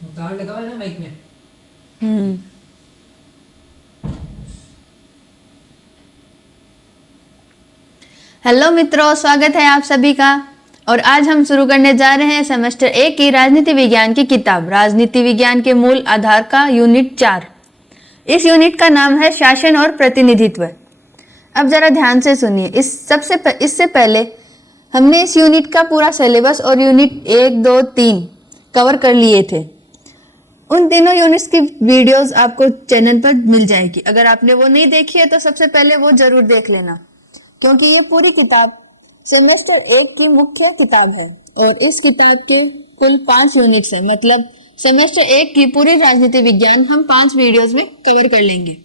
तार लगा हुआ है ना माइक में। हम्म। हेलो मित्रों, स्वागत है आप सभी का। और आज हम शुरू करने जा रहे हैं सेमेस्टर 1 की राजनीति विज्ञान की किताब राजनीति विज्ञान के मूल आधार का यूनिट 4। इस यूनिट का नाम है शासन और प्रतिनिधित्व। अब जरा ध्यान से सुनिए। इससे पहले हमने इस यूनिट का पूरा सिलेबस और यूनिट 1, 2, 3 कवर कर लिए थे। उन तीनों यूनिट्स की वीडियोस आपको चैनल पर मिल जाएगी। अगर आपने वो नहीं देखी है तो सबसे पहले वो जरूर देख लेना, क्योंकि ये पूरी किताब सेमेस्टर 1 की मुख्य किताब है और इस किताब के कुल 5 यूनिट्स है। मतलब सेमेस्टर 1 की पूरी राजनीति विज्ञान हम 5 वीडियोस में कवर कर लेंगे।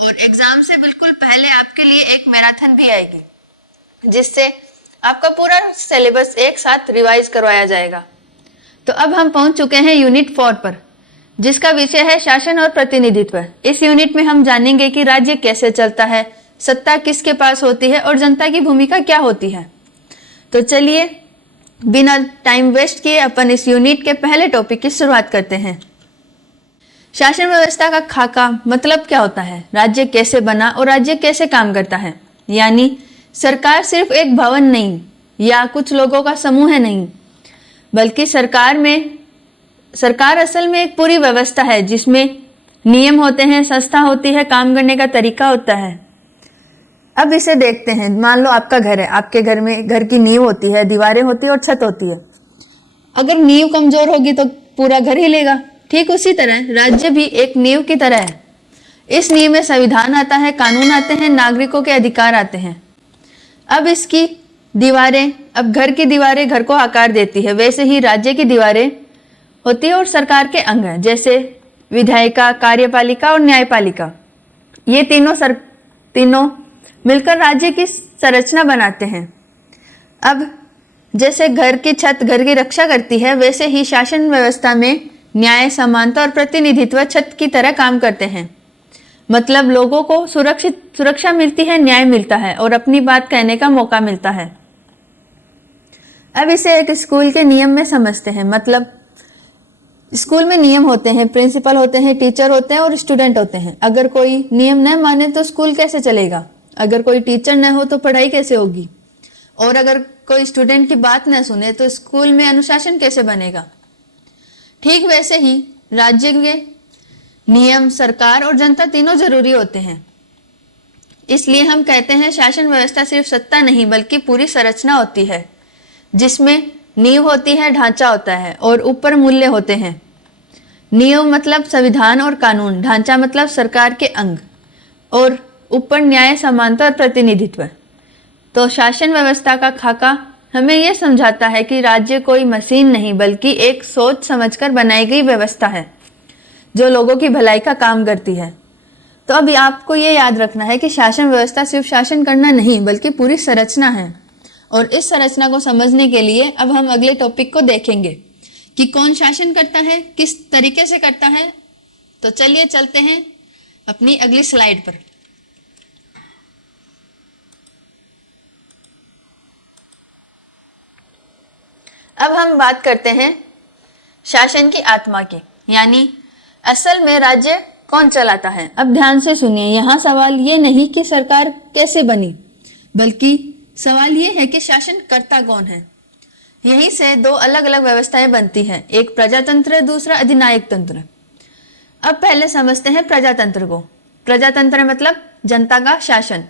और एग्जाम से बिल्कुल पहले आपके लिए एक मैराथन भी आएगी, जिससे आपका पूरा सिलेबस एक साथ रिवाइज करवाया जाएगा। तो अब हम पहुंच चुके हैं यूनिट 4 पर, जिसका विषय है शासन और प्रतिनिधित्व। इस यूनिट में हम जानेंगे कि राज्य कैसे चलता है, सत्ता किसके पास होती है और जनता की भूमिका क्या होती है। तो चलिए बिना टाइम वेस्ट किए अपन इस यूनिट के पहले टॉपिक की शुरुआत करते हैं। शासन व्यवस्था का खाका मतलब क्या होता है, राज्य कैसे बना और राज्य कैसे काम करता है। यानी सरकार सिर्फ एक भवन नहीं या कुछ लोगों का समूह है नहीं, बल्कि सरकार असल में एक पूरी व्यवस्था है, जिसमें नियम होते हैं, संस्था होती है, काम करने का तरीका होता है। अब इसे देखते हैं। मान लो आपका घर है, आपके घर में घर की नींव होती है, दीवारें होती है और छत होती है। अगर नींव कमजोर होगी तो पूरा घर हिलेगा। ठीक उसी तरह राज्य भी एक नींव की तरह है। इस नींव में संविधान आता है, कानून आते हैं, नागरिकों के अधिकार आते हैं। अब घर की दीवारें घर को आकार देती है, वैसे ही राज्य की दीवारें होती है और सरकार के अंग हैं, जैसे विधायिका, कार्यपालिका और न्यायपालिका। ये तीनों मिलकर राज्य की संरचना बनाते हैं। अब जैसे घर की छत घर की रक्षा करती है, वैसे ही शासन व्यवस्था में न्याय, समानता और प्रतिनिधित्व छत की तरह काम करते हैं। मतलब लोगों को सुरक्षा मिलती है, न्याय मिलता है और अपनी बात कहने का मौका मिलता है। अब इसे एक स्कूल के नियम में समझते हैं। मतलब स्कूल में नियम होते हैं, प्रिंसिपल होते हैं, टीचर होते हैं और स्टूडेंट होते हैं। अगर कोई नियम न माने तो स्कूल कैसे चलेगा? अगर कोई टीचर न हो तो पढ़ाई कैसे होगी? और अगर कोई स्टूडेंट की बात न सुने तो स्कूल में अनुशासन कैसे बनेगा? ठीक वैसे ही राज्य के नियम, सरकार और जनता तीनों जरूरी होते हैं। इसलिए हम कहते हैं शासन व्यवस्था सिर्फ सत्ता नहीं बल्कि पूरी संरचना होती है, जिसमें नींव होती है, ढांचा होता है और ऊपर मूल्य होते हैं। नींव मतलब संविधान और कानून, ढांचा मतलब सरकार के अंग और ऊपर न्याय, समानता और प्रतिनिधित्व। तो शासन व्यवस्था का खाका हमें यह समझाता है कि राज्य कोई मशीन नहीं बल्कि एक सोच समझकर बनाई गई व्यवस्था है, जो लोगों की भलाई का काम करती है। तो अभी आपको ये याद रखना है कि शासन व्यवस्था सिर्फ शासन करना नहीं बल्कि पूरी संरचना है। और इस संरचना को समझने के लिए अब हम अगले टॉपिक को देखेंगे कि कौन शासन करता है, किस तरीके से करता है। तो चलिए चलते हैं अपनी अगली स्लाइड पर। अब हम बात करते हैं शासन की आत्मा की, यानी असल में राज्य कौन चलाता है। अब ध्यान से सुनिए, यहाँ सवाल ये नहीं कि सरकार कैसे बनी, बल्कि सवाल ये है कि शासन करता कौन है। यहीं से दो अलग अलग व्यवस्थाएं बनती हैं, एक प्रजातंत्र, दूसरा अधिनायक तंत्र। अब पहले समझते हैं प्रजातंत्र को। प्रजातंत्र मतलब जनता का शासन,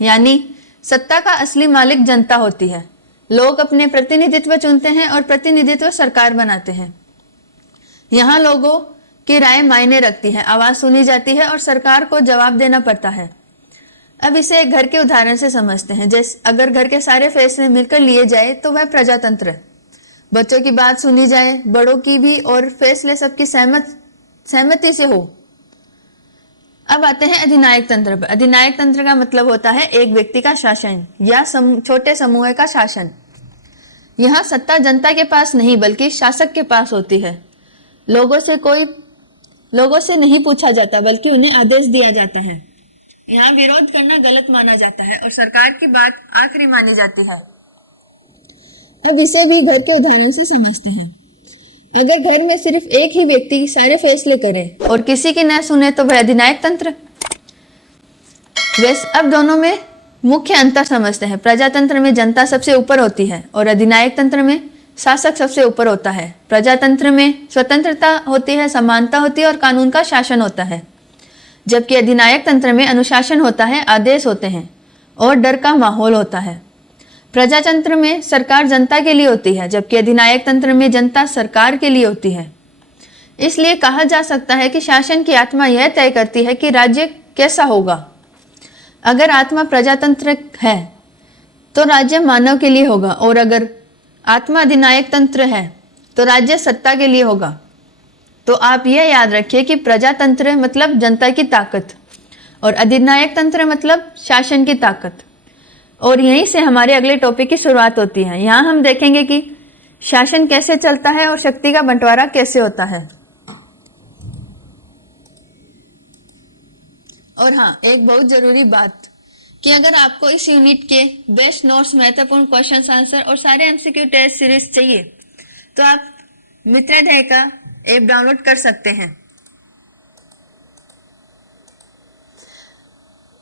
यानी सत्ता का असली मालिक जनता होती है। लोग अपने प्रतिनिधित्व चुनते हैं और प्रतिनिधित्व सरकार बनाते हैं। यहाँ लोगों की राय मायने रखती है, आवाज सुनी जाती है और सरकार को जवाब देना पड़ता है। अब इसे एक घर के उदाहरण से समझते हैं। जैसे अगर घर के सारे फैसले मिलकर लिए जाए तो वह प्रजातंत्र है। बच्चों की बात सुनी जाए, बड़ों की भी, और फैसले सबकी सहमति से हो। अब आते हैं अधिनायक तंत्र पर। अधिनायक तंत्र का मतलब होता है एक व्यक्ति का शासन या छोटे समूह का शासन। यहाँ सत्ता जनता के पास नहीं बल्कि शासक के पास होती है। लोगों से नहीं पूछा जाता बल्कि उन्हें आदेश दिया जाता है। यहाँ विरोध करना गलत माना जाता है और सरकार की बात आखिरी मानी जाती है। अब इसे भी घर के उदाहरण से समझते हैं। अगर घर में सिर्फ एक ही व्यक्ति सारे फैसले करे और किसी की न सुने तो वह अधिनायक तंत्र। वैसे अब दोनों में मुख्य अंतर समझते हैं। प्रजातंत्र में जनता सबसे ऊपर होती है और अधिनायक तंत्र में शासक सबसे ऊपर होता है। प्रजातंत्र में स्वतंत्रता होती है, समानता होती है और कानून का शासन होता है, जबकि अधिनायक तंत्र में अनुशासन होता है, आदेश होते हैं और डर का माहौल होता है। प्रजातंत्र में सरकार जनता के लिए होती है, जबकि अधिनायक तंत्र में जनता सरकार के लिए होती है। इसलिए कहा जा सकता है कि शासन की आत्मा यह तय करती है कि राज्य कैसा होगा। अगर आत्मा प्रजातंत्र है तो राज्य मानव के लिए होगा, और अगर आत्मा अधिनायक तंत्र है तो राज्य सत्ता के लिए होगा। तो आप यह याद रखिए कि प्रजातंत्र मतलब जनता की ताकत और अधिनायक तंत्र मतलब शासन की ताकत। और यहीं से हमारे अगले टॉपिक की शुरुआत होती है। यहाँ हम देखेंगे कि शासन कैसे चलता है और शक्ति का बंटवारा कैसे होता है। और हाँ, एक बहुत जरूरी बात कि अगर आपको इस यूनिट के बेस्ट नोट्स, महत्वपूर्ण क्वेश्चंस आंसर और सारे एमसीक्यू टेस्ट सीरीज चाहिए तो आप मित्राध्याय का ऐप डाउनलोड कर सकते हैं।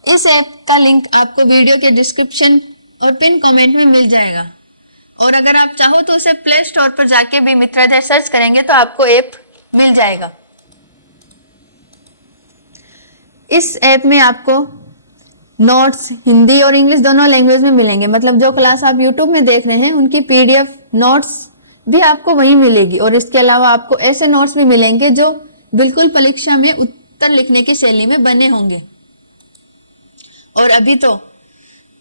इस ऐप का लिंक आपको वीडियो के डिस्क्रिप्शन और पिन कमेंट में मिल जाएगा, और अगर आप चाहो तो उसे प्ले स्टोर पर जाके भी मित्राध्याय सर्च करेंगे तो आपको ऐप मिल जाएगा। इस ऐप में आपको नोट्स हिंदी और इंग्लिश दोनों लैंग्वेज में मिलेंगे। मतलब जो क्लास आप यूट्यूब में देख रहे हैं उनकी पीडीएफ नोट्स भी आपको वहीं मिलेगी, और इसके अलावा आपको ऐसे नोट्स भी मिलेंगे जो बिल्कुल परीक्षा में उत्तर लिखने की शैली में बने होंगे। और अभी तो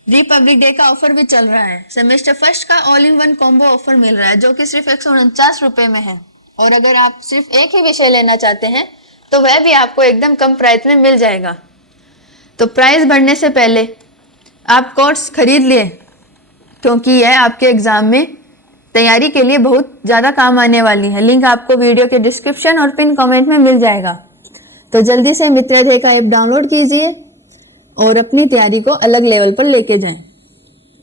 रिपब्लिक डे का ऑफर भी चल रहा है। सेमेस्टर फर्स्ट का all in one combo offer मिल रहा है जो कि सिर्फ 149 रुपए में है, और अगर आप सिर्फ एक ही विषय लेना चाहते हैं तो वह भी आपको एकदम कम प्राइस में मिल जाएगा। तो प्राइस बढ़ने से पहले आप कोर्स खरीद लिए, क्योंकि यह आपके एग्जाम में तैयारी के लिए बहुत ज़्यादा काम आने वाली है। लिंक आपको वीडियो के डिस्क्रिप्शन और पिन कमेंट में मिल जाएगा। तो जल्दी से मित्राध्याय का ऐप डाउनलोड कीजिए और अपनी तैयारी को अलग लेवल पर लेके जाएं।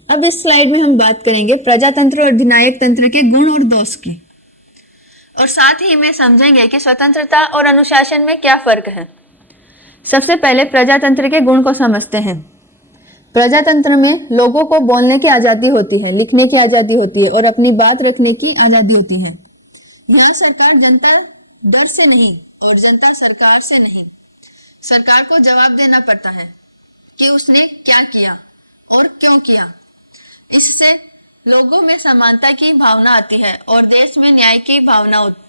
अब इस स्लाइड में हम बात करेंगे प्रजातंत्र और अधिनायक तंत्र के गुण और दोष की, और साथ ही में समझेंगे कि स्वतंत्रता और अनुशासन में क्या फर्क है। सबसे पहले प्रजातंत्र के गुण को समझते हैं। प्रजातंत्र में लोगों को बोलने की आजादी होती है, लिखने की आजादी होती है और अपनी बात रखने की आजादी होती है। यह सरकार जनता डर से नहीं और जनता सरकार से नहीं। सरकार को जवाब देना पड़ता है कि उसने क्या किया और क्यों किया। इससे लोगों में समानता की भावना आती है और देश में न्याय की भावना होती है।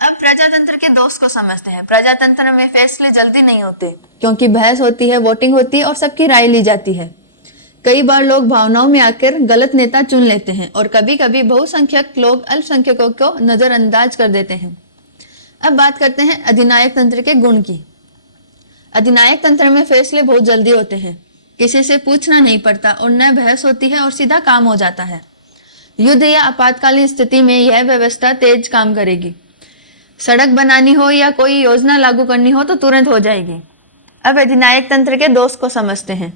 अब प्रजातंत्र के दोष को समझते हैं। प्रजातंत्र में फैसले जल्दी नहीं होते, क्योंकि बहस होती है, वोटिंग होती है और सबकी राय ली जाती है। कई बार लोग भावनाओं में आकर गलत नेता चुन लेते हैं, और कभी कभी बहुसंख्यक लोग अल्पसंख्यकों को नजरअंदाज कर देते हैं। अब बात करते हैं अधिनायक तंत्र के गुण की। अधिनायक तंत्र में फैसले बहुत जल्दी होते हैं, किसी से पूछना नहीं पड़ता और न बहस होती है और सीधा काम हो जाता है। युद्ध या आपातकालीन स्थिति में यह व्यवस्था तेज काम करेगी। सड़क बनानी हो या कोई योजना लागू करनी हो तो तुरंत हो जाएगी। अब अधिनायक तंत्र के दोष को समझते हैं।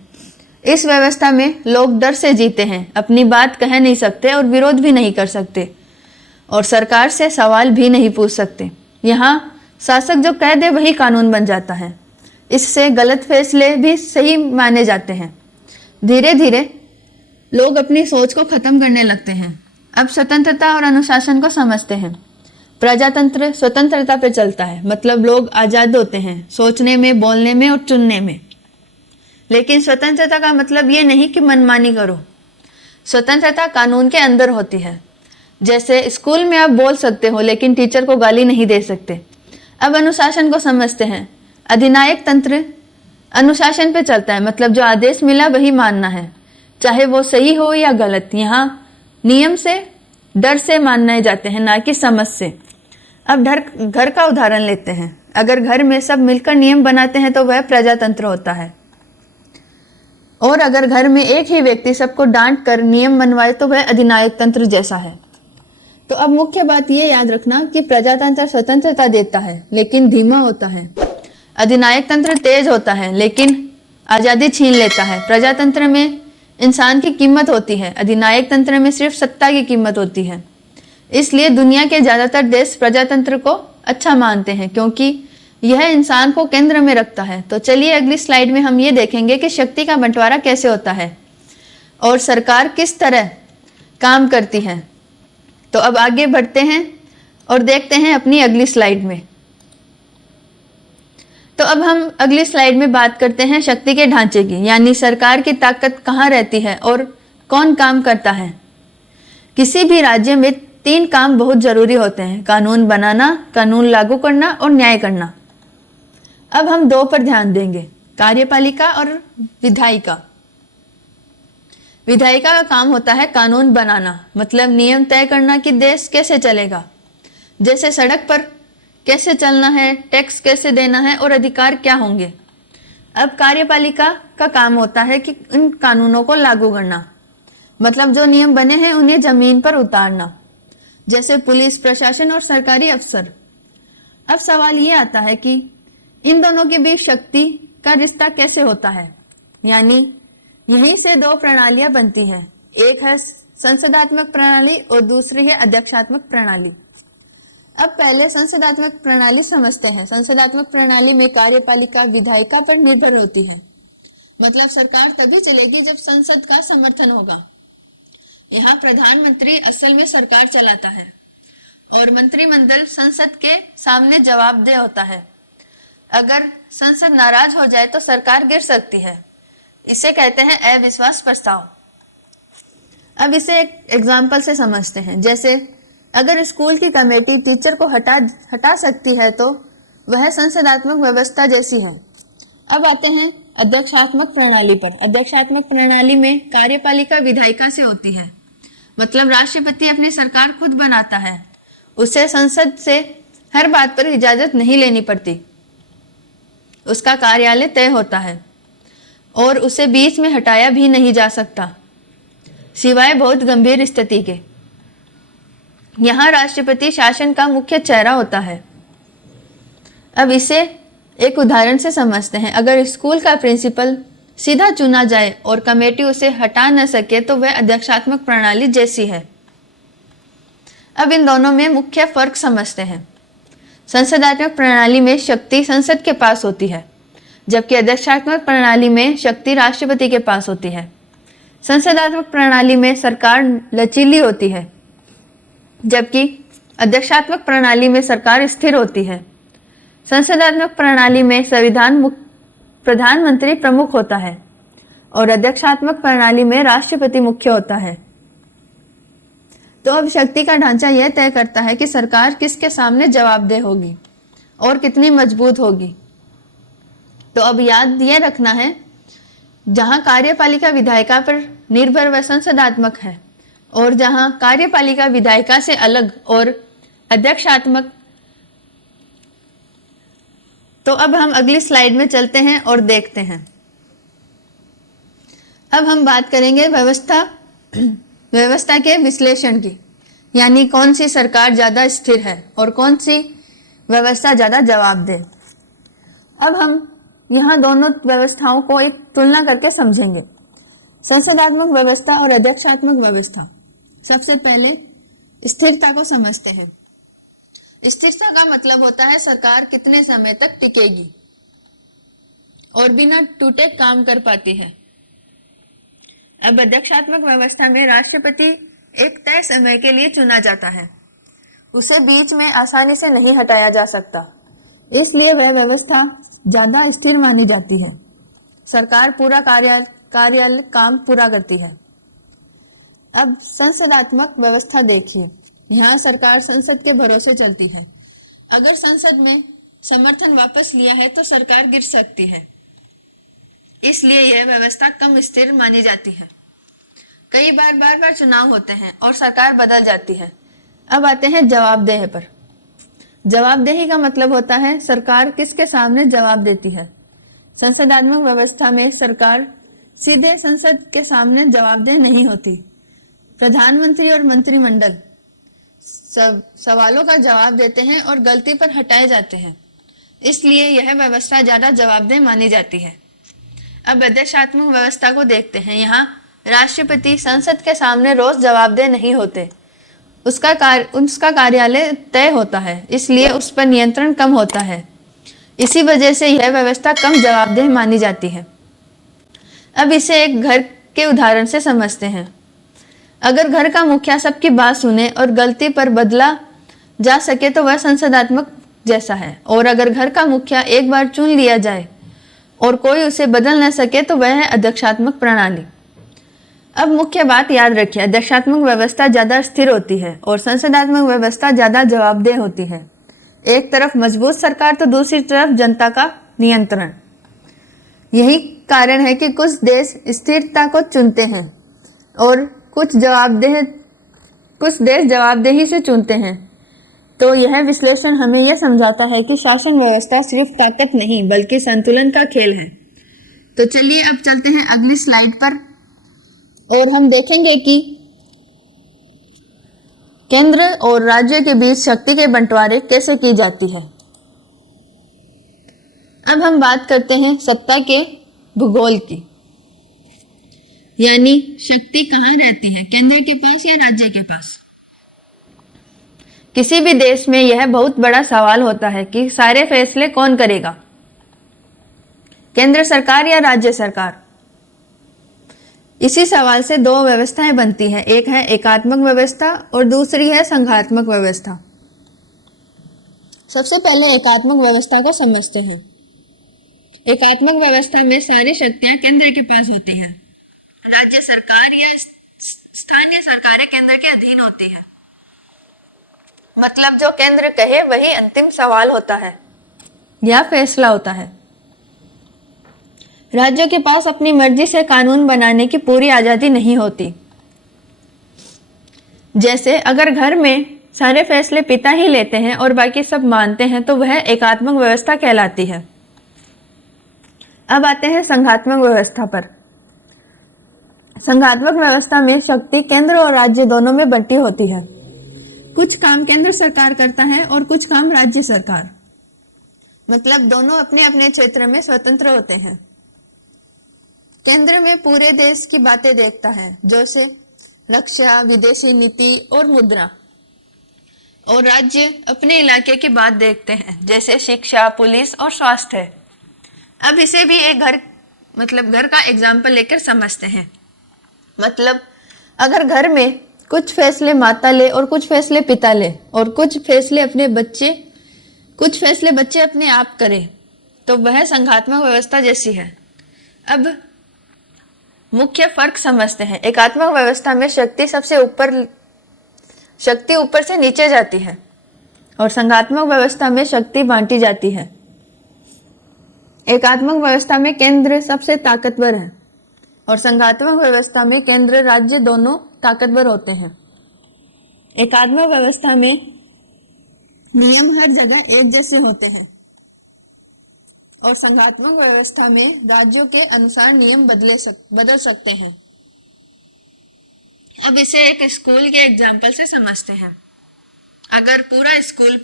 इस व्यवस्था में लोग डर से जीते हैं, अपनी बात कह नहीं सकते और विरोध भी नहीं कर सकते, और सरकार से सवाल भी नहीं पूछ सकते। यहाँ शासक जो कह दे वही कानून बन जाता है। इससे गलत फैसले भी सही माने जाते हैं। धीरे धीरे लोग अपनी सोच को खत्म करने लगते हैं। अब स्वतंत्रता और अनुशासन को समझते हैं। प्रजातंत्र स्वतंत्रता पर चलता है, मतलब लोग आजाद होते हैं सोचने में, बोलने में और चुनने में। लेकिन स्वतंत्रता का मतलब ये नहीं कि मनमानी करो। स्वतंत्रता कानून के अंदर होती है। जैसे स्कूल में आप बोल सकते हो लेकिन टीचर को गाली नहीं दे सकते। अब अनुशासन को समझते हैं। अधिनायक तंत्र अनुशासन पे चलता है, मतलब जो आदेश मिला वही मानना है, चाहे वो सही हो या गलत। यहाँ नियम से, डर से मानने जाते हैं, ना कि समझ से। अब घर का उदाहरण लेते हैं। अगर घर में सब मिलकर नियम बनाते हैं तो वह प्रजातंत्र होता है, और अगर घर में एक ही व्यक्ति सबको डांट कर नियम बनवाए तो वह अधिनायक तंत्र जैसा है। तो अब मुख्य बात यह याद रखना कि प्रजातंत्र स्वतंत्रता देता है लेकिन धीमा होता है। अधिनायक तंत्र तेज होता है लेकिन आजादी छीन लेता है। प्रजातंत्र में इंसान की कीमत होती है, अधिनायक तंत्र में सिर्फ सत्ता की कीमत होती है। इसलिए दुनिया के ज़्यादातर देश प्रजातंत्र को अच्छा मानते हैं, क्योंकि यह इंसान को केंद्र में रखता है। तो चलिए अगली स्लाइड में हम ये देखेंगे कि शक्ति का बंटवारा कैसे होता है और सरकार किस तरह काम करती है। तो अब आगे बढ़ते हैं और देखते हैं अपनी अगली स्लाइड में। तो अब हम अगली स्लाइड में बात करते हैं शक्ति के ढांचे की, यानी सरकार की ताकत कहाँ रहती है और कौन काम करता है। किसी भी राज्य में 3 काम बहुत जरूरी होते हैं: कानून बनाना, कानून लागू करना और न्याय करना। अब हम 2 पर ध्यान देंगे, कार्यपालिका और विधायिका। विधायिका का काम होता है कानून बनाना, मतलब नियम तय करना कि देश कैसे चलेगा, जैसे सड़क पर कैसे चलना है, टैक्स कैसे देना है और अधिकार क्या होंगे। अब कार्यपालिका का काम होता है कि इन कानूनों को लागू करना, मतलब जो नियम बने हैं उन्हें जमीन पर उतारना, जैसे पुलिस प्रशासन और सरकारी अफसर। अब सवाल ये आता है कि इन दोनों के बीच शक्ति का रिश्ता कैसे होता है, यानी यहीं से 2 प्रणालियां बनती हैं, एक है संसदात्मक प्रणाली और दूसरी है अध्यक्षात्मक प्रणाली। अब पहले संसदात्मक प्रणाली समझते हैं। संसदात्मक प्रणाली में कार्यपालिका विधायिका पर निर्भर होती है, मतलब सरकार तभी चलेगी जब संसद का समर्थन होगा। यहाँ प्रधानमंत्री असल में सरकार चलाता है और मंत्रिमंडल संसद के सामने जवाबदेह होता है। अगर संसद नाराज हो जाए तो सरकार गिर सकती है, इसे कहते हैं अविश्वास प्रस्ताव। अब इसे एक एग्जाम्पल से समझते हैं, जैसे अगर स्कूल की कमेटी टीचर को हटा सकती है तो वह संसदात्मक व्यवस्था जैसी है। अब आते हैं अध्यक्षात्मक प्रणाली पर। अध्यक्षात्मक प्रणाली में कार्यपालिका विधायिका से होती है, मतलब राष्ट्रपति अपनी सरकार खुद बनाता है, उसे संसद से हर बात पर इजाजत नहीं लेनी पड़ती, उसका कार्यालय तय होता है और उसे बीच में हटाया भी नहीं जा सकता, सिवाय बहुत गंभीर स्थिति के। यहाँ राष्ट्रपति शासन का मुख्य चेहरा होता है। अब इसे एक उदाहरण से समझते हैं। अगर स्कूल का प्रिंसिपल सीधा चुना जाए और कमेटी उसे हटा न सके तो वह अध्यक्षात्मक प्रणाली जैसी है। अब इन दोनों में मुख्य फर्क समझते हैं। संसदात्मक प्रणाली में शक्ति संसद के पास होती है, जबकि अध्यक्षात्मक प्रणाली में शक्ति राष्ट्रपति के पास होती है। संसदात्मक प्रणाली में सरकार लचीली होती है, जबकि अध्यक्षात्मक प्रणाली में सरकार स्थिर होती है। संसदात्मक प्रणाली में प्रधानमंत्री प्रमुख होता है और अध्यक्षात्मक प्रणाली में राष्ट्रपति मुख्य होता है। तो अब शक्ति का ढांचा यह तय करता है कि सरकार किसके सामने जवाबदेह होगी और कितनी मजबूत होगी। तो अब याद यह रखना है, जहां कार्यपालिका विधायिका पर निर्भर व संसदात्मक है और जहां कार्यपालिका विधायिका से अलग और अध्यक्षात्मक। तो अब हम अगली स्लाइड में चलते हैं और देखते हैं। अब हम बात करेंगे व्यवस्था के विश्लेषण की, यानी कौन सी सरकार ज्यादा स्थिर है और कौन सी व्यवस्था ज्यादा जवाबदेह। अब हम यहाँ दोनों व्यवस्थाओं को एक तुलना करके समझेंगे, संसदात्मक व्यवस्था और अध्यक्षात्मक व्यवस्था। सबसे पहले स्थिरता को समझते हैं। स्थिरता का मतलब होता है सरकार कितने समय तक टिकेगी और बिना टूटे काम कर पाती है। अब अध्यक्षात्मक व्यवस्था में राष्ट्रपति एक तय समय के लिए चुना जाता है, उसे बीच में आसानी से नहीं हटाया जा सकता, इसलिए वह व्यवस्था ज्यादा स्थिर मानी जाती है। सरकार पूरा कार्यालय काम पूरा करती है। अब संसदात्मक व्यवस्था देखिए, यहाँ सरकार संसद के भरोसे चलती है। अगर संसद में समर्थन वापस लिया है तो सरकार गिर सकती है, इसलिए यह व्यवस्था कम स्थिर मानी जाती है। कई बार चुनाव होते हैं और सरकार बदल जाती है। अब आते हैं जवाबदेही पर। जवाबदेही का मतलब होता है सरकार किसके सामने जवाब देती है। संसदात्मक व्यवस्था में सरकार सीधे संसद के सामने जवाबदेह नहीं होती। प्रधानमंत्री और मंत्रिमंडल सवालों का जवाब देते हैं और गलती पर हटाए जाते हैं, इसलिए यह व्यवस्था ज्यादा जवाबदेह मानी जाती है। अब अध्यक्षात्मक व्यवस्था को देखते हैं। यहाँ राष्ट्रपति संसद के सामने रोज जवाबदेह नहीं होते, उसका कार्यालय तय होता है, इसलिए उस पर नियंत्रण कम होता है। इसी वजह से यह व्यवस्था कम जवाबदेह मानी जाती है। अब इसे एक घर के उदाहरण से समझते हैं। अगर घर का मुखिया सबकी बात सुने और गलती पर बदला जा सके तो वह संसदात्मक जैसा है, और अगर घर का मुखिया एक बार चुन लिया जाए और कोई उसे बदल न सके तो वह है अध्यक्षात्मक प्रणाली। अब मुख्य बात याद रखिए, अध्यक्षात्मक व्यवस्था ज्यादा स्थिर होती है और संसदात्मक व्यवस्था ज्यादा जवाबदेह होती है। एक तरफ मजबूत सरकार तो दूसरी तरफ जनता का नियंत्रण। यही कारण है कि कुछ देश स्थिरता को चुनते हैं और कुछ देश जवाबदेही से चुनते हैं। तो यह विश्लेषण हमें यह समझाता है कि शासन व्यवस्था सिर्फ ताकत नहीं बल्कि संतुलन का खेल है। तो चलिए अब चलते हैं अगली स्लाइड पर और हम देखेंगे कि केंद्र और राज्य के बीच शक्ति के बंटवारे कैसे की जाती है। अब हम बात करते हैं सत्ता के भूगोल की, यानी शक्ति कहाँ रहती है, केंद्र के पास या राज्य के पास। किसी भी देश में यह बहुत बड़ा सवाल होता है कि सारे फैसले कौन करेगा, केंद्र सरकार या राज्य सरकार। इसी सवाल से दो व्यवस्थाएं बनती हैं, एक है एकात्मक व्यवस्था और दूसरी है संघात्मक व्यवस्था। सबसे पहले एकात्मक व्यवस्था को समझते हैं। एकात्मक व्यवस्था में सारी शक्तियां केंद्र के पास होती है, राज्य सरकार या स्थानीय सरकारें केंद्र के अधीन होती है। मतलब जो केंद्र कहे वही अंतिम सवाल होता है या फैसला होता है। राज्यों के पास अपनी मर्जी से कानून बनाने की पूरी आजादी नहीं होती। जैसे अगर घर में सारे फैसले पिता ही लेते हैं और बाकी सब मानते हैं तो वह एकात्मक व्यवस्था कहलाती है। अब आते हैं संघात्मक व्यवस्था पर। संघात्मक व्यवस्था में शक्ति केंद्र और राज्य दोनों में बंटी होती है। कुछ काम केंद्र सरकार करता है और कुछ काम राज्य सरकार, मतलब दोनों अपने अपने क्षेत्र में स्वतंत्र होते हैं। केंद्र में पूरे देश की बातें देखता है, जैसे रक्षा, विदेशी नीति और मुद्रा, और राज्य अपने इलाके की बात देखते हैं, जैसे शिक्षा, पुलिस और स्वास्थ्य। अब इसे भी एक घर का एग्जाम्पल लेकर समझते हैं। मतलब अगर घर में कुछ फैसले माता ले और कुछ फैसले पिता ले और कुछ फैसले बच्चे अपने आप करें तो वह संघात्मक व्यवस्था जैसी है। अब मुख्य फर्क समझते हैं। एकात्मक व्यवस्था में शक्ति ऊपर से नीचे जाती है और संघात्मक व्यवस्था में शक्ति बांटी जाती है। एकात्मक व्यवस्था में केंद्र सबसे ताकतवर है और संघात्मक व्यवस्था में केंद्र राज्य दोनों ताकतवर होते हैं। एकात्मक व्यवस्था में नियम हर जगह एक जैसे होते हैं और संघात्मक व्यवस्था में राज्यों के अनुसार नियम बदल सकते हैं। अब इसे एक स्कूल के एग्जाम्पल से समझते हैं। अगर पूरा स्कूल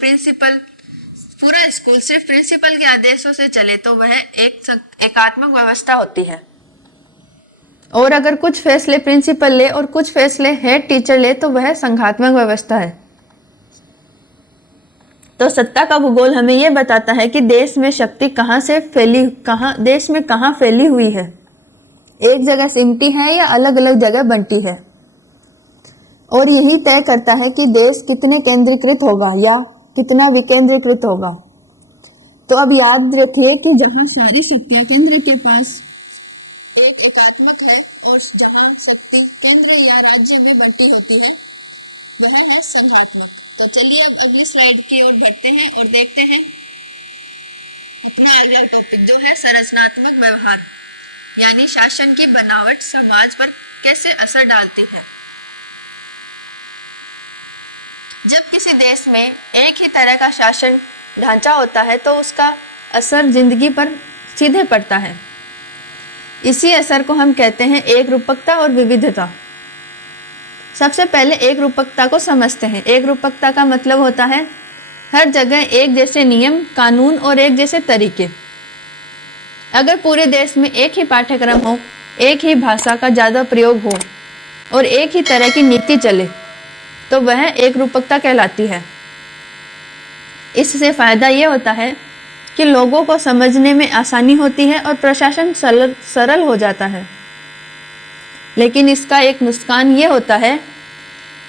सिर्फ प्रिंसिपल के आदेशों से चले तो वह एक एकात्मक व्यवस्था होती है, और अगर कुछ फैसले प्रिंसिपल ले और कुछ फैसले हेड टीचर ले तो वह संघात्मक व्यवस्था है। तो सत्ता का भूगोल हमें यह बताता है कि देश में शक्ति देश में कहाँ फैली हुई है, एक जगह सिमटी है या अलग अलग जगह बंटी है, और यही तय करता है कि देश कितने केंद्रीकृत होगा या कितना विकेंद्रीकृत होगा। तो अब याद रखिए कि जहाँ सारी शक्तियाँ केंद्र के पास एक एकात्मक है और जहाँ शक्ति केंद्र या राज्य में बंटी होती है वह है संघात्मक। तो चलिए अब अगली स्लाइड की ओर बढ़ते हैं और देखते हैं अपना अगला टॉपिक जो है संरचनात्मक व्यवहार, यानी शासन की बनावट समाज पर कैसे असर डालती है। जब किसी देश में एक ही तरह का शासन ढांचा होता है तो उसका असर जिंदगी पर सीधे पड़ता है। इसी असर को हम कहते हैं एक रूपकता और विविधता। सबसे पहले एक रूपकता को समझते हैं। एक रूपकता का मतलब होता है हर जगह एक जैसे नियम, कानून और एक जैसे तरीके। अगर पूरे देश में एक ही पाठ्यक्रम हो, एक ही भाषा का ज़्यादा प्रयोग हो और एक ही तरह की नीति चले तो वह एक रूपकता कहलाती है। इससे फायदा ये होता है कि लोगों को समझने में आसानी होती है और प्रशासन सरल हो जाता है। लेकिन इसका एक नुकसान ये होता है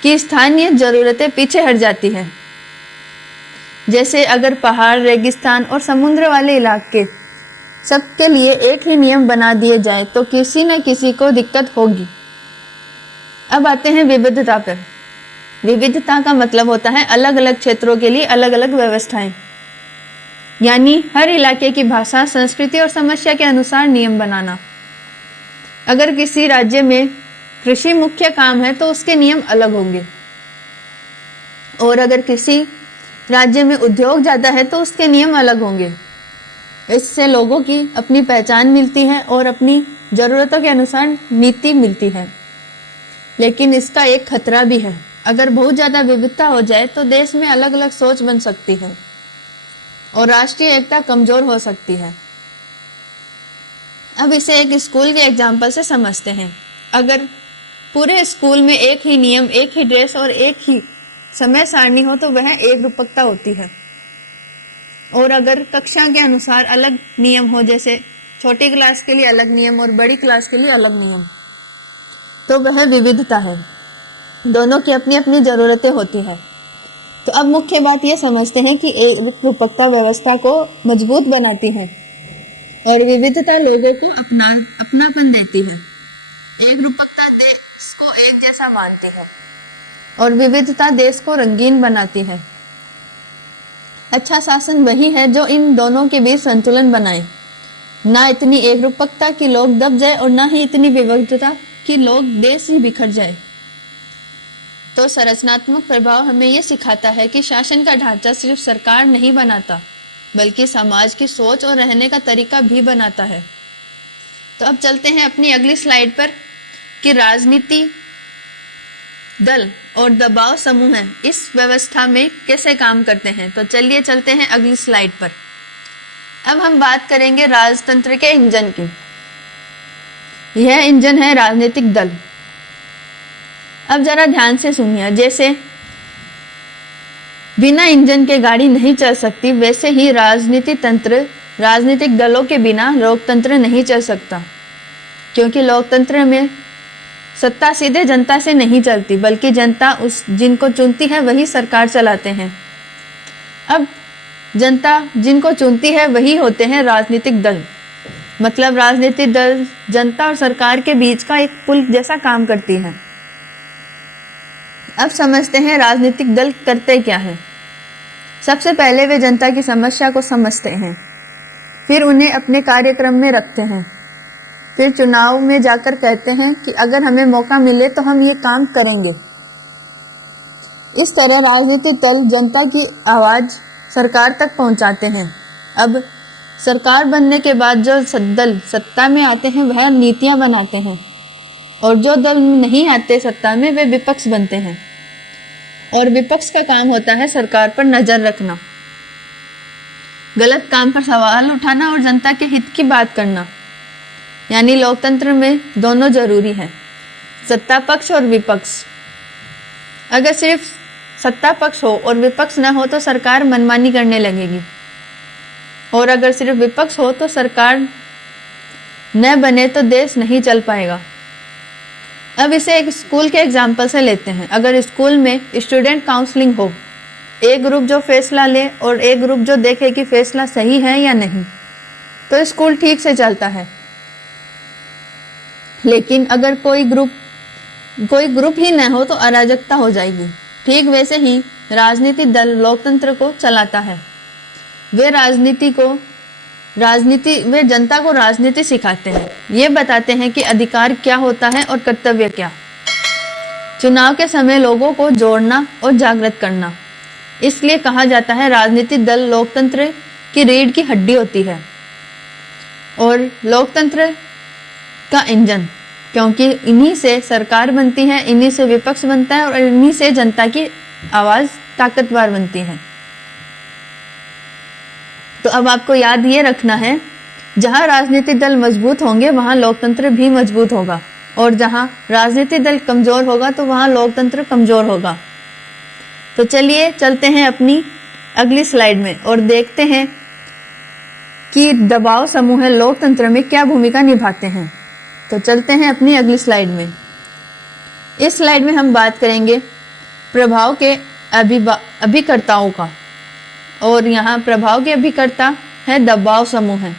कि स्थानीय जरूरतें पीछे हट जाती हैं। जैसे अगर पहाड़, रेगिस्तान और समुद्र वाले इलाके सबके लिए एक ही नियम बना दिए जाए तो किसी न किसी को दिक्कत होगी। अब आते हैं विविधता पर। विविधता का मतलब होता है अलग अलग क्षेत्रों के लिए अलग अलग व्यवस्थाएं, यानी हर इलाके की भाषा, संस्कृति और समस्या के अनुसार नियम बनाना। अगर किसी राज्य में कृषि मुख्य काम है तो उसके नियम अलग होंगे, और अगर किसी राज्य में उद्योग ज़्यादा है तो उसके नियम अलग होंगे। इससे लोगों की अपनी पहचान मिलती है और अपनी ज़रूरतों के अनुसार नीति मिलती है। लेकिन इसका एक खतरा भी है। अगर बहुत ज़्यादा विविधता हो जाए तो देश में अलग अलग सोच बन सकती है और राष्ट्रीय एकता कमज़ोर हो सकती है। अब इसे एक स्कूल के एग्जाम्पल से समझते हैं। अगर पूरे स्कूल में एक ही नियम, एक ही ड्रेस और एक ही समय सारणी हो तो वह एक रूपकता होती है। और अगर कक्षा के अनुसार अलग नियम हो, जैसे छोटी क्लास के लिए अलग नियम और बड़ी क्लास के लिए अलग नियम, तो वह विविधता है। दोनों की अपनी अपनी ज़रूरतें होती हैं। तो अब मुख्य बात यह समझते हैं कि एक रूपकता व्यवस्था को मजबूत बनाती है और विविधता लोगों को अपनापन देती है। एक रूपकता देश को एक जैसा मानती है और विविधता देश को रंगीन बनाती है। अच्छा शासन वही है जो इन दोनों के बीच संतुलन बनाए, ना इतनी एक रूपकता कि लोग दब जाए और ना ही इतनी विविधता कि लोग देश ही बिखर जाए। तो संरचनात्मक प्रभाव हमें यह सिखाता है कि शासन का ढांचा सिर्फ सरकार नहीं बनाता, बल्कि समाज की सोच और रहने का तरीका भी बनाता है। तो अब चलते हैं अपनी अगली स्लाइड पर कि राजनीति दल और दबाव समूह है इस व्यवस्था में कैसे काम करते हैं। तो चलिए चलते हैं अगली स्लाइड पर। अब हम बात करेंगे राजतंत्र के इंजन की। यह इंजन है राजनीतिक दल। अब जरा ध्यान से सुनिए। जैसे बिना इंजन के गाड़ी नहीं चल सकती, वैसे ही राजनीतिक दलों के बिना लोकतंत्र नहीं चल सकता, क्योंकि लोकतंत्र में सत्ता सीधे जनता से नहीं चलती, बल्कि जनता जिनको चुनती है वही सरकार चलाते हैं। अब जनता जिनको चुनती है वही होते हैं राजनीतिक दल। मतलब राजनीतिक दल जनता और सरकार के बीच का एक पुल जैसा काम करती है। अब समझते हैं राजनीतिक दल करते क्या है। सबसे पहले वे जनता की समस्या को समझते हैं, फिर उन्हें अपने कार्यक्रम में रखते हैं, फिर चुनाव में जाकर कहते हैं कि अगर हमें मौका मिले तो हम ये काम करेंगे। इस तरह राजनीतिक दल जनता की आवाज़ सरकार तक पहुंचाते हैं। अब सरकार बनने के बाद जो दल सत्ता में आते हैं वह नीतियां बनाते हैं, और जो दल नहीं आते सत्ता में वे विपक्ष बनते हैं। और विपक्ष का काम होता है सरकार पर नज़र रखना, गलत काम पर सवाल उठाना और जनता के हित की बात करना। यानी लोकतंत्र में दोनों जरूरी हैं, सत्ता पक्ष और विपक्ष। अगर सिर्फ सत्ता पक्ष हो और विपक्ष न हो तो सरकार मनमानी करने लगेगी, और अगर सिर्फ विपक्ष हो तो सरकार न बने तो देश नहीं चल पाएगा। अब इसे एक स्कूल के एग्जाम्पल से लेते हैं। अगर स्कूल में स्टूडेंट काउंसलिंग हो, एक ग्रुप जो फैसला ले और एक ग्रुप जो देखे कि फैसला सही है या नहीं, तो स्कूल ठीक से चलता है। लेकिन अगर कोई ग्रुप ही न हो तो अराजकता हो जाएगी। ठीक वैसे ही राजनीतिक दल लोकतंत्र को चलाता है। वे जनता को राजनीति सिखाते हैं। ये बताते हैं कि अधिकार क्या होता है और कर्तव्य क्या। चुनाव के समय लोगों को जोड़ना और जागृत करना। इसलिए कहा जाता है राजनीतिक दल लोकतंत्र की रीढ़ की हड्डी होती है और लोकतंत्र का इंजन, क्योंकि इन्हीं से सरकार बनती है, इन्हीं से विपक्ष बनता है और इन्हीं से जनता की आवाज़ ताकतवर बनती है। तो अब आपको याद ये रखना है, जहाँ राजनीतिक दल मजबूत होंगे वहाँ लोकतंत्र भी मजबूत होगा, और जहाँ राजनीतिक दल कमज़ोर होगा तो वहाँ लोकतंत्र कमज़ोर होगा। तो चलिए चलते हैं अपनी अगली स्लाइड में और देखते हैं कि दबाव समूह लोकतंत्र में क्या भूमिका निभाते हैं। तो चलते हैं अपनी अगली स्लाइड में। इस स्लाइड में हम बात करेंगे प्रभाव के अभिकर्ताओं का, और यहाँ प्रभाव के अभिकर्ता है दबाव समूह है।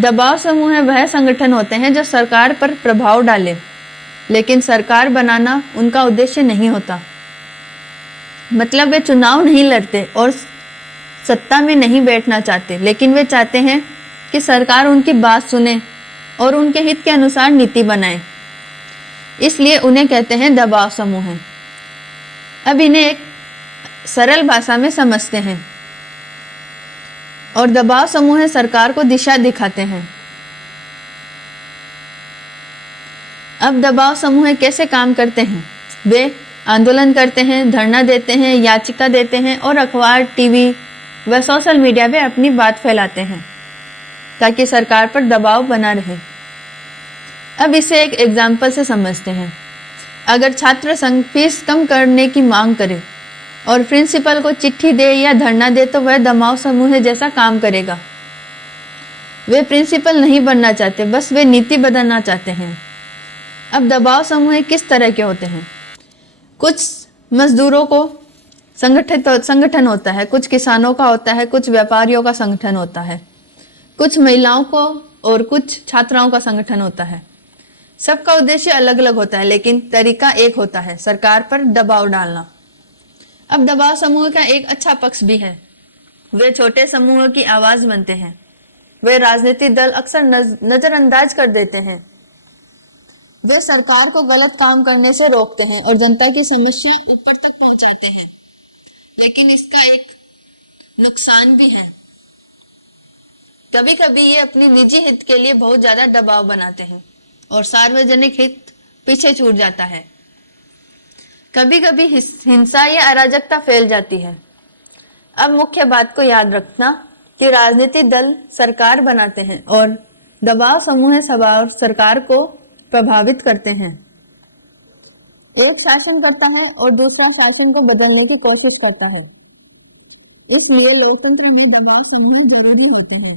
दबाव समूह वह संगठन होते हैं जो सरकार पर प्रभाव डाले, लेकिन सरकार बनाना उनका उद्देश्य नहीं होता। मतलब वे चुनाव नहीं लड़ते और सत्ता में नहीं बैठना चाहते, लेकिन वे चाहते हैं कि सरकार उनकी बात सुने और उनके हित के अनुसार नीति बनाए। इसलिए उन्हें कहते हैं दबाव समूह। अब इन्हें एक सरल भाषा में समझते हैं। और दबाव समूह सरकार को दिशा दिखाते हैं। अब दबाव समूह कैसे काम करते हैं? वे आंदोलन करते हैं, धरना देते हैं, याचिका देते हैं और अखबार, टीवी व सोशल मीडिया पे अपनी बात फैलाते हैं ताकि सरकार पर दबाव बना रहे। अब इसे एक एग्जाम्पल से समझते हैं। अगर छात्र संघ फीस कम करने की मांग करे और प्रिंसिपल को चिट्ठी दे या धरना दे तो वह दबाव समूह जैसा काम करेगा। वे प्रिंसिपल नहीं बनना चाहते, बस वे नीति बदलना चाहते हैं। अब दबाव समूह किस तरह के होते हैं? कुछ मजदूरों को संगठन होता है, कुछ किसानों का होता है, कुछ व्यापारियों का संगठन होता है, कुछ महिलाओं को और कुछ छात्राओं का संगठन होता है। सबका उद्देश्य अलग अलग होता है, लेकिन तरीका एक होता है, सरकार पर दबाव डालना। अब दबाव समूह का एक अच्छा पक्ष भी है। वे छोटे समूह की आवाज बनते हैं। वे राजनीतिक दल अक्सर नजरअंदाज कर देते हैं। वे सरकार को गलत काम करने से रोकते हैं और जनता की समस्या ऊपर तक पहुंचाते हैं। लेकिन इसका एक नुकसान भी है। कभी कभी ये अपनी निजी हित के लिए बहुत ज्यादा दबाव बनाते हैं और सार्वजनिक हित पीछे छूट जाता है। कभी कभी हिंसा या अराजकता फैल जाती है। अब मुख्य बात को याद रखना कि राजनीतिक दल सरकार बनाते हैं और दबाव समूह सरकार को प्रभावित करते हैं। एक शासन करता है और दूसरा शासन को बदलने की कोशिश करता है। इसलिए लोकतंत्र में दबाव समूह जरूरी होते हैं,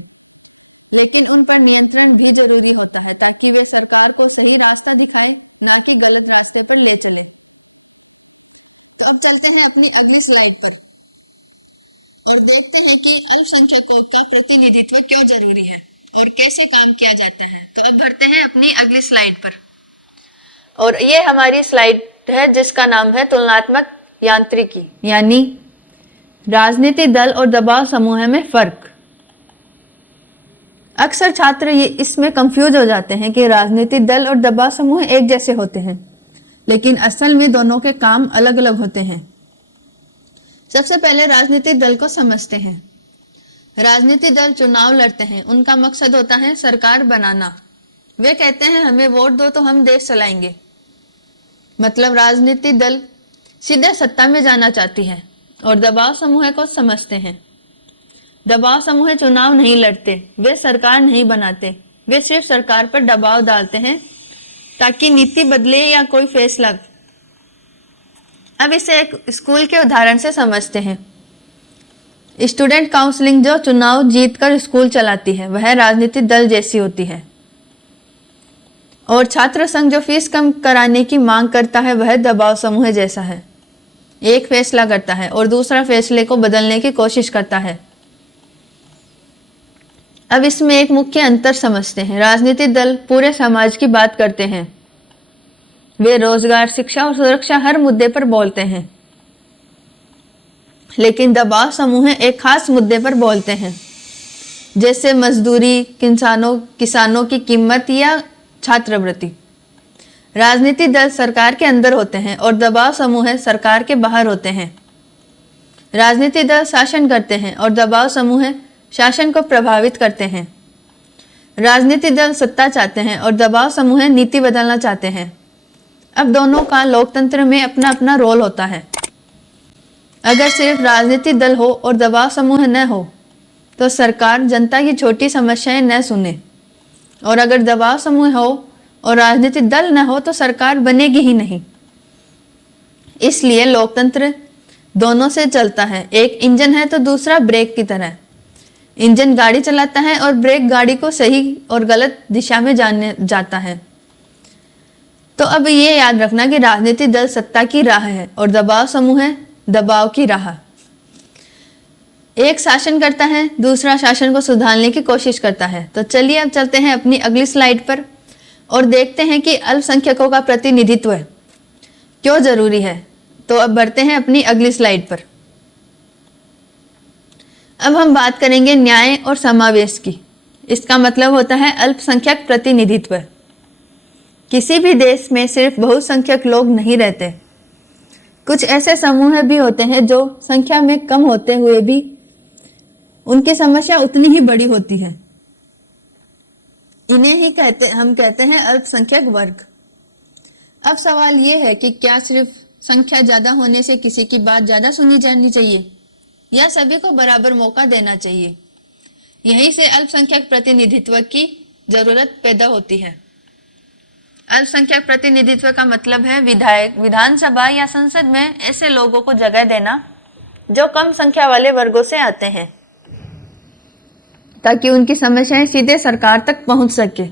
लेकिन उनका नियंत्रण भी जरूरी होता है ताकि वे सरकार को सही रास्ता दिखाएं, ना कि गलत रास्ते पर ले चले। तो अब चलते हैं अपनी अगली स्लाइड पर और देखते हैं कि अल्पसंख्यकों का प्रतिनिधित्व क्यों जरूरी है और कैसे काम किया जाता है। तो अब बढ़ते हैं अपनी अगली स्लाइड पर, और ये हमारी स्लाइड है जिसका नाम है तुलनात्मक यांत्रिकी, यानी राजनीतिक दल और दबाव समूह में फर्क। अक्सर छात्र ये इसमें कंफ्यूज हो जाते हैं कि राजनीतिक दल और दबाव समूह एक जैसे होते हैं, लेकिन असल में दोनों के काम अलग अलग होते हैं। सबसे पहले राजनीतिक दल को समझते हैं। राजनीतिक दल चुनाव लड़ते हैं। उनका मकसद होता है सरकार बनाना। वे कहते हैं हमें वोट दो तो हम देश चलाएंगे। मतलब राजनीतिक दल सीधे सत्ता में जाना चाहती है। और दबाव समूह को समझते हैं। दबाव समूह चुनाव नहीं लड़ते, वे सरकार नहीं बनाते, वे सिर्फ सरकार पर दबाव डालते हैं ताकि नीति बदले या कोई फैसला। अब इसे एक स्कूल के उदाहरण से समझते हैं। स्टूडेंट काउंसलिंग जो चुनाव जीतकर स्कूल चलाती है वह राजनीतिक दल जैसी होती है, और छात्र संघ जो फीस कम कराने की मांग करता है वह दबाव समूह जैसा है। एक फैसला करता है और दूसरा फैसले को बदलने की कोशिश करता है। अब इसमें एक मुख्य अंतर समझते हैं। राजनीतिक दल पूरे समाज की बात करते हैं। वे रोजगार, शिक्षा और सुरक्षा हर मुद्दे पर बोलते हैं, लेकिन दबाव समूह एक खास मुद्दे पर बोलते हैं, जैसे मजदूरी, किसानों की कीमत या छात्रवृत्ति। राजनीतिक दल सरकार के अंदर होते हैं और दबाव समूह सरकार के बाहर होते हैं। राजनीतिक दल शासन करते हैं और दबाव समूह शासन को प्रभावित करते हैं। राजनीतिक दल सत्ता चाहते हैं और दबाव समूह नीति बदलना चाहते हैं। अब दोनों का लोकतंत्र में अपना अपना रोल होता है। अगर सिर्फ राजनीतिक दल हो और दबाव समूह न हो तो सरकार जनता की छोटी समस्याएं न सुने, और अगर दबाव समूह हो और राजनीतिक दल न हो तो सरकार बनेगी ही नहीं। इसलिए लोकतंत्र दोनों से चलता है। एक इंजन है तो दूसरा ब्रेक की तरह। इंजन गाड़ी चलाता है और ब्रेक गाड़ी को सही और गलत दिशा में जाने जाता है। तो अब ये याद रखना कि राजनीतिक दल सत्ता की राह है और दबाव समूह है दबाव की राह। एक शासन करता है, दूसरा शासन को सुधारने की कोशिश करता है। तो चलिए अब चलते हैं अपनी अगली स्लाइड पर और देखते हैं कि अल्पसंख्यकों का प्रतिनिधित्व क्यों जरूरी है। तो अब बढ़ते हैं अपनी अगली स्लाइड पर। अब हम बात करेंगे न्याय और समावेश की। इसका मतलब होता है अल्पसंख्यक प्रतिनिधित्व। किसी भी देश में सिर्फ बहुसंख्यक लोग नहीं रहते। कुछ ऐसे समूह भी होते हैं जो संख्या में कम होते हुए भी उनकी समस्या उतनी ही बड़ी होती है। इन्हें ही हम कहते हैं अल्पसंख्यक वर्ग। अब सवाल यह है कि क्या सिर्फ संख्या ज्यादा होने से किसी की बात ज्यादा सुनी जानी चाहिए या सभी को बराबर मौका देना चाहिए। यहीं से अल्पसंख्यक प्रतिनिधित्व की जरूरत पैदा होती है। अल्पसंख्यक प्रतिनिधित्व का मतलब है विधायक विधानसभा या संसद में ऐसे लोगों को जगह देना जो कम संख्या वाले वर्गों से आते हैं, ताकि उनकी समस्याएं सीधे सरकार तक पहुंच सके।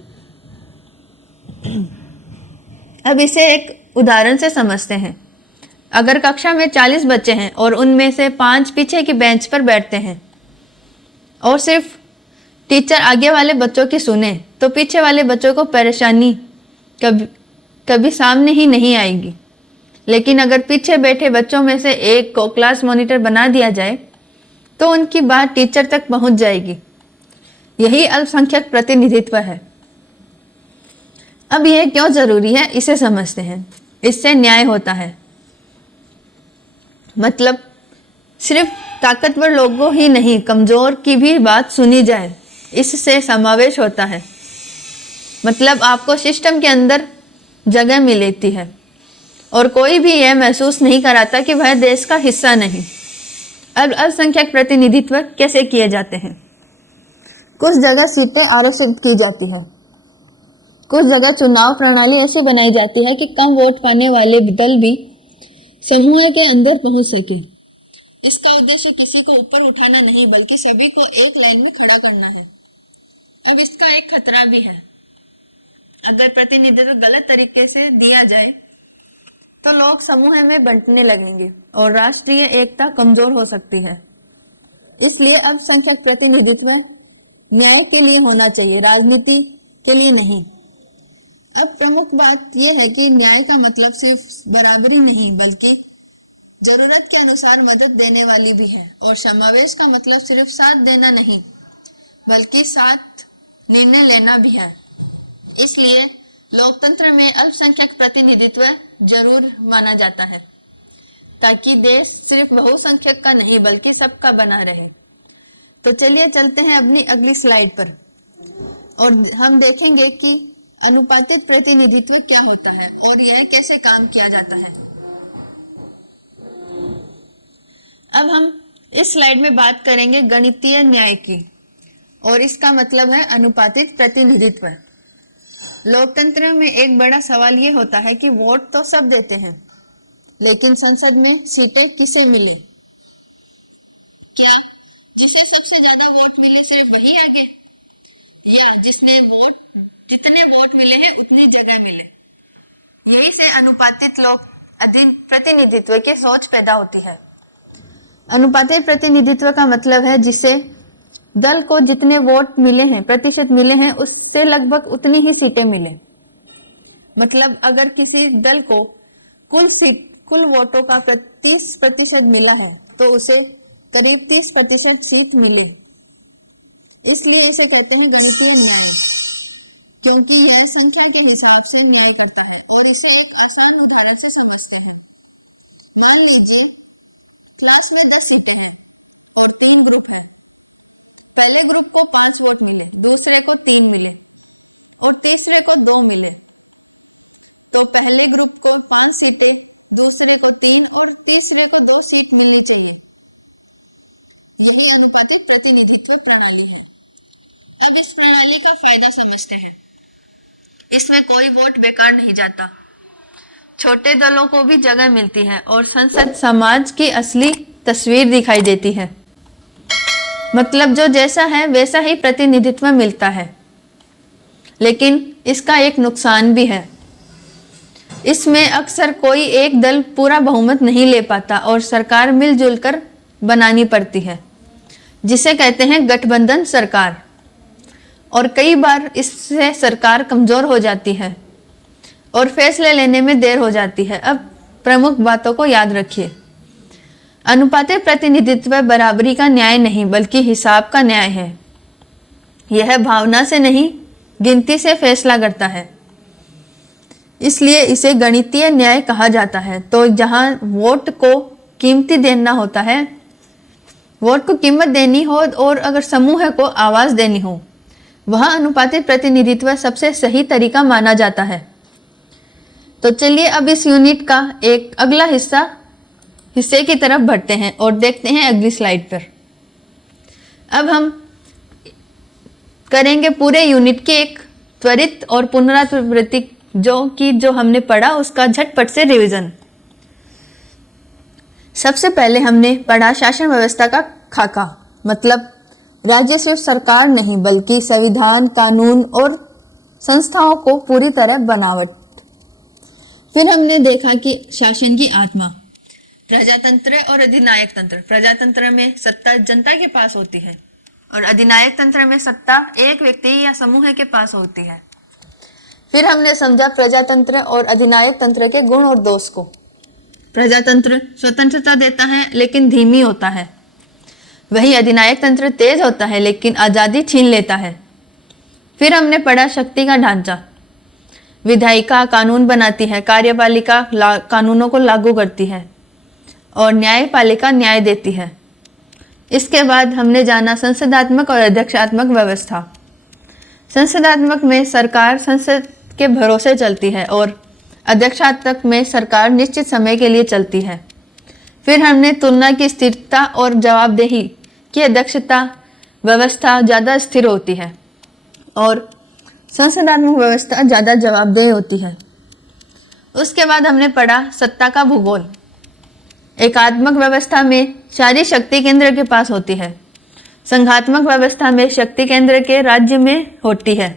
अब इसे एक उदाहरण से समझते हैं। अगर कक्षा में 40 बच्चे हैं और उनमें से 5 पीछे की बेंच पर बैठते हैं और सिर्फ टीचर आगे वाले बच्चों की सुने, तो पीछे वाले बच्चों को परेशानी कभी सामने ही नहीं आएगी। लेकिन अगर पीछे बैठे बच्चों में से एक को क्लास मॉनिटर बना दिया जाए तो उनकी बात टीचर तक पहुंच जाएगी। यही अल्पसंख्यक प्रतिनिधित्व है। अब यह क्यों जरूरी है इसे समझते हैं। इससे न्याय होता है, मतलब सिर्फ ताकतवर लोगों ही नहीं, कमजोर की भी बात सुनी जाए। इससे समावेश होता है, मतलब आपको सिस्टम के अंदर जगह मिलती है और कोई भी यह महसूस नहीं कराता कि वह देश का हिस्सा नहीं। अब अल्पसंख्यक प्रतिनिधित्व कैसे किए जाते हैं। कुछ जगह सीटें आरक्षित की जाती है। कुछ जगह चुनाव प्रणाली ऐसी बनाई जाती है कि कम वोट पाने वाले दल भी समूह के अंदर पहुंच सके। इसका उद्देश्य किसी को ऊपर उठाना नहीं, बल्कि सभी को एक लाइन में खड़ा करना है। अब इसका एक खतरा भी है। अगर प्रतिनिधित्व गलत तरीके से दिया जाए तो लोग समूह में बंटने लगेंगे और राष्ट्रीय एकता कमजोर हो सकती है। इसलिए अल्पसंख्यक प्रतिनिधित्व न्याय के लिए होना चाहिए, राजनीति के लिए नहीं। अब प्रमुख बात यह है कि न्याय का मतलब सिर्फ बराबरी नहीं, बल्कि जरूरत के अनुसार मदद देने वाली भी है। और समावेश का मतलब सिर्फ साथ देना नहीं, बल्कि साथ निर्णय लेना भी है। इसलिए लोकतंत्र में अल्पसंख्यक प्रतिनिधित्व जरूर माना जाता है, ताकि देश सिर्फ बहुसंख्यक का नहीं बल्कि सबका बना रहे। तो चलिए चलते हैं अपनी अगली स्लाइड पर और हम देखेंगे कि अनुपातिक प्रतिनिधित्व क्या होता है और यह कैसे काम किया जाता है। अब हम इस स्लाइड में बात करेंगे गणितीय न्याय की और इसका मतलब है अनुपातिक प्रतिनिधित्व। लोकतंत्र में एक बड़ा सवाल ये होता है कि वोट तो सब देते हैं, लेकिन संसद में सीटें किसे मिले? क्या जिसे सबसे ज्यादा वोट मिले सिर्फ वही आगे, या जितने वोट मिले हैं उतनी जगह मिले? यही से अनुपातिक लोक प्रतिनिधित्व की सोच पैदा होती है। अनुपातिक प्रतिनिधित्व का मतलब है जिसे दल को जितने वोट मिले हैं, प्रतिशत मिले हैं, उससे लगभग उतनी ही सीटें मिले। मतलब अगर किसी दल को कुल वोटों का 30% मिला है तो उसे करीब 30% सीट मिले। इसलिए इसे कहते हैं गणितीय न्याय, क्योंकि यह संख्या के हिसाब से न्याय करता है। और इसे एक आसान उदाहरण से समझते हैं। मान लीजिए क्लास में 10 सीटें हैं और 3 ग्रुप हैं। पहले ग्रुप को 5 वोट मिले, दूसरे को 3 मिले और तीसरे को 2 मिले। तो पहले ग्रुप को 5 सीटें, दूसरे को 3 और तीसरे को 2 सीट मिलनी चाहिए। यही अनुपातिक प्रतिनिधित्व प्रणाली है। अब इस प्रणाली का फायदा समझते हैं। इसमें कोई वोट बेकार नहीं जाता। छोटे दलों को भी जगह मिलती है और संसद समाज की असली तस्वीर दिखाई देती है। मतलब जो जैसा है वैसा ही प्रतिनिधित्व मिलता है। लेकिन इसका एक नुकसान भी है। इसमें अक्सर कोई एक दल पूरा बहुमत नहीं ले पाता और सरकार मिलजुल कर बनानी पड़ती है, जिसे कहते हैं गठबंधन सरकार। और कई बार इससे सरकार कमजोर हो जाती है और फैसले लेने में देर हो जाती है। अब प्रमुख बातों को याद रखिए। अनुपातिक प्रतिनिधित्व बराबरी का न्याय नहीं बल्कि हिसाब का न्याय है। यह भावना से नहीं गिनती से फैसला करता है, इसलिए इसे गणितीय न्याय कहा जाता है। तो जहां वोट को कीमती देना होता है, वोट को कीमत देनी हो और अगर समूह को आवाज देनी हो, वहां अनुपातिक प्रतिनिधित्व सबसे सही तरीका माना जाता है। तो चलिए अब इस यूनिट का एक अगला हिस्से की तरफ बढ़ते हैं और देखते हैं अगली स्लाइड पर। अब हम करेंगे पूरे यूनिट की एक त्वरित और पुनरावृत्ति, जो हमने पढ़ा उसका झटपट से रिवीजन। सबसे पहले हमने पढ़ा शासन व्यवस्था का खाका, मतलब राज्य सिर्फ सरकार नहीं बल्कि संविधान, कानून और संस्थाओं को पूरी तरह बनावट। फिर हमने देखा कि शासन की आत्मा, प्रजातंत्र और अधिनायक तंत्र। प्रजातंत्र में सत्ता जनता के पास होती है और अधिनायक तंत्र में सत्ता एक व्यक्ति या समूह के पास होती है। फिर हमने समझा प्रजातंत्र और अधिनायक तंत्र के गुण और दोष को। प्रजातंत्र स्वतंत्रता देता है लेकिन धीमी होता है, वही अधिनायक तंत्र तेज होता है लेकिन आजादी छीन लेता है। फिर हमने पढ़ा शक्ति का ढांचा। विधायिका कानून बनाती है, कार्यपालिका कानूनों को लागू करती है और न्यायपालिका न्याय देती है। इसके बाद हमने जाना संसदात्मक और अध्यक्षात्मक व्यवस्था। संसदात्मक में सरकार संसद के भरोसे चलती है और अध्यक्षात्मक में सरकार निश्चित समय के लिए चलती है। फिर हमने तुलना की स्थिरता और जवाबदेही की अध्यक्षता व्यवस्था ज़्यादा स्थिर होती है और संसदात्मक व्यवस्था ज़्यादा जवाबदेह होती है। उसके बाद हमने पढ़ा सत्ता का भूगोल। एकात्मक व्यवस्था में सारी शक्ति केंद्र के पास होती है, संघात्मक व्यवस्था में शक्ति केंद्र के राज्य में होती है।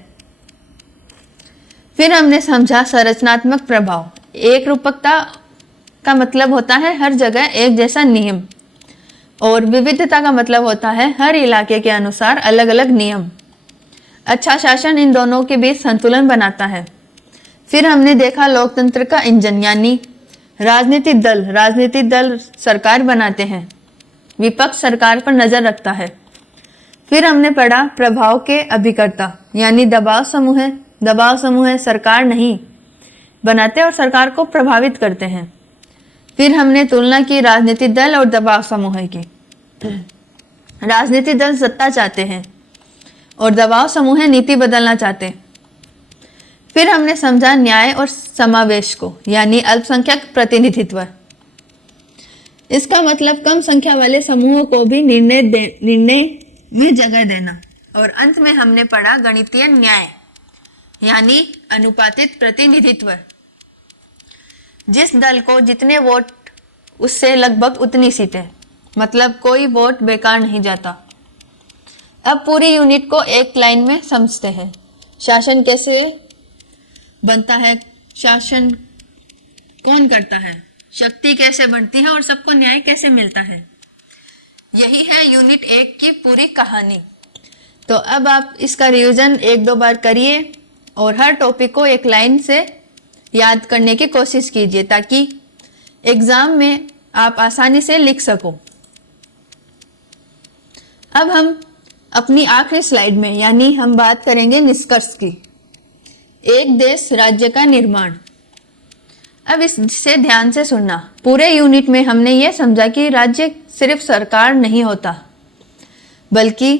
फिर हमने समझा संरचनात्मक प्रभाव। एक रूपकता का मतलब होता है हर जगह एक जैसा नियम, और विविधता का मतलब होता है हर इलाके के अनुसार अलग अलग नियम। अच्छा शासन इन दोनों के बीच संतुलन बनाता है। फिर हमने देखा लोकतंत्र का इंजन यानी राजनीतिक दल। राजनीतिक दल सरकार बनाते हैं, विपक्ष सरकार पर नजर रखता है। फिर हमने पढ़ा प्रभाव के अभिकर्ता यानी दबाव समूह। दबाव समूह सरकार नहीं बनाते और सरकार को प्रभावित करते हैं। फिर हमने तुलना की राजनीतिक दल और दबाव समूह की। राजनीतिक दल सत्ता चाहते हैं और दबाव समूह नीति बदलना चाहते हैं। फिर हमने समझा न्याय और समावेश को यानी अल्पसंख्यक प्रतिनिधित्व। इसका मतलब कम संख्या वाले समूहों को भी निर्णय में जगह देना। और अंत में हमने पढ़ा गणितीय न्याय यानी अनुपातिक प्रतिनिधित्व। जिस दल को जितने वोट उससे लगभग उतनी सीटें, मतलब कोई वोट बेकार नहीं जाता। अब पूरी यूनिट को एक लाइन में समझते हैं। शासन कैसे बनता है, शासन कौन करता है, शक्ति कैसे बनती है और सबको न्याय कैसे मिलता है। यही है यूनिट 1 की पूरी कहानी। तो अब आप इसका रिवीजन 1-2 बार करिए और हर टॉपिक को एक लाइन से याद करने की कोशिश कीजिए ताकि एग्जाम में आप आसानी से लिख सको। अब हम अपनी आखिरी स्लाइड में यानी हम बात करेंगे निष्कर्ष की। एक देश राज्य का निर्माण। अब इससे ध्यान से सुनना। पूरे यूनिट में हमने ये समझा कि राज्य सिर्फ सरकार नहीं होता, बल्कि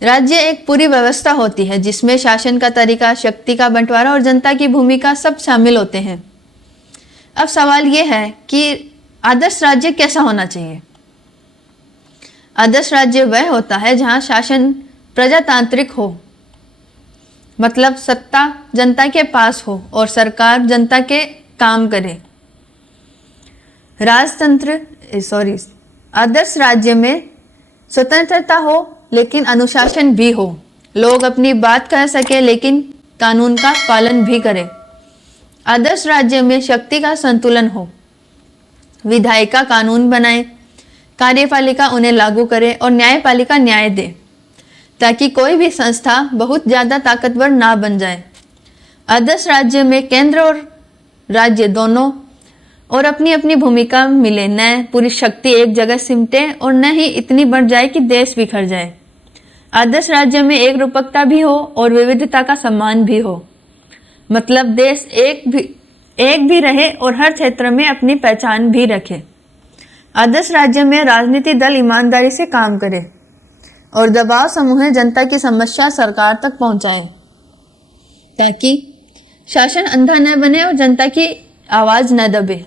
राज्य एक पूरी व्यवस्था होती है जिसमें शासन का तरीका, शक्ति का बंटवारा और जनता की भूमिका सब शामिल होते हैं। अब सवाल ये है कि आदर्श राज्य कैसा होना चाहिए। आदर्श राज्य वह होता है जहां शासन प्रजातांत्रिक हो, मतलब सत्ता जनता के पास हो और सरकार जनता के काम करे आदर्श राज्य में स्वतंत्रता हो लेकिन अनुशासन भी हो, लोग अपनी बात कह सके लेकिन कानून का पालन भी करें। आदर्श राज्य में शक्ति का संतुलन हो, विधायिका कानून बनाए, कार्यपालिका उन्हें लागू करे और न्यायपालिका न्याय दे, ताकि कोई भी संस्था बहुत ज़्यादा ताकतवर ना बन जाए। आदर्श राज्य में केंद्र और राज्य दोनों और अपनी अपनी भूमिका मिले, न पूरी शक्ति एक जगह सिमटे और न ही इतनी बढ़ जाए कि देश बिखर जाए। आदर्श राज्य में एक रूपकता भी हो और विविधता का सम्मान भी हो, मतलब देश एक भी रहे और हर क्षेत्र में अपनी पहचान भी रखे। आदर्श राज्य में राजनीति दल ईमानदारी से काम करे और दबाव समूह जनता की समस्या सरकार तक पहुंचाए, ताकि शासन अंधा न बने और जनता की आवाज न दबे।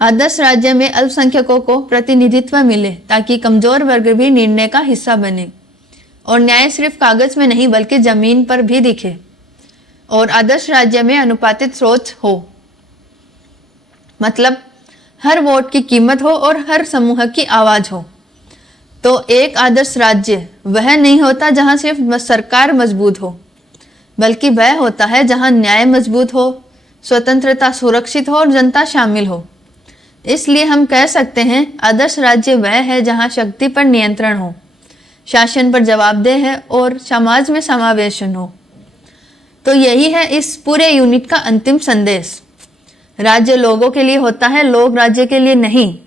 आदर्श राज्य में अल्पसंख्यकों को प्रतिनिधित्व मिले, ताकि कमजोर वर्ग भी निर्णय का हिस्सा बने और न्याय सिर्फ कागज में नहीं बल्कि जमीन पर भी दिखे। और आदर्श राज्य में अनुपातित सोच हो, मतलब हर वोट की कीमत हो और हर समूह की आवाज हो। तो एक आदर्श राज्य वह नहीं होता जहां सिर्फ सरकार मजबूत हो, बल्कि वह होता है जहां न्याय मजबूत हो, स्वतंत्रता सुरक्षित हो और जनता शामिल हो। इसलिए हम कह सकते हैं आदर्श राज्य वह है जहां शक्ति पर नियंत्रण हो, शासन पर जवाबदेह है और समाज में समावेशन हो। तो यही है इस पूरे यूनिट का अंतिम संदेश। राज्य लोगों के लिए होता है, लोग राज्य के लिए नहीं।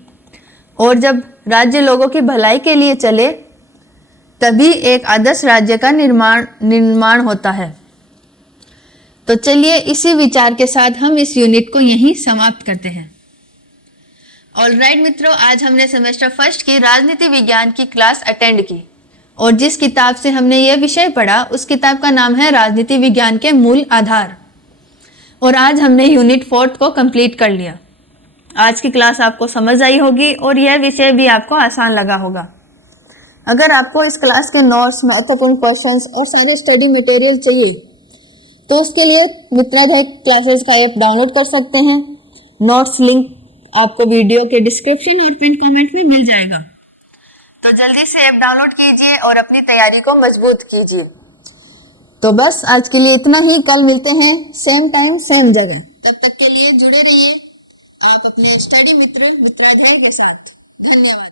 और जब राज्य लोगों की भलाई के लिए चले तभी एक आदर्श राज्य का निर्माण होता है। तो चलिए इसी विचार के साथ हम इस यूनिट को यहीं समाप्त करते हैं। ऑलराइट मित्रों, आज हमने सेमेस्टर फर्स्ट की राजनीति विज्ञान की क्लास अटेंड की और जिस किताब से हमने यह विषय पढ़ा उस किताब का नाम है राजनीति विज्ञान के मूल आधार। और आज हमने यूनिट 4 को कंप्लीट कर लिया। आज की क्लास आपको समझ आई होगी और यह विषय भी आपको आसान लगा होगा। अगर आपको इस क्लास के नोट्स, महत्वपूर्ण क्वेश्चंस और सारे स्टडी मटेरियल चाहिए तो उसके लिए मित्राध्याय क्लासेस का ऐप डाउनलोड कर सकते हैं। नोट्स लिंक आपको वीडियो के डिस्क्रिप्शन और पिन कमेंट में मिल जाएगा। तो जल्दी से ऐप डाउनलोड कीजिए और अपनी तैयारी को मजबूत कीजिए। तो बस आज के लिए इतना ही। कल मिलते हैं सेम टाइम सेम जगह। तब तक के लिए जुड़े रहिए आप अपने स्टडी मित्राध्याय के साथ। धन्यवाद।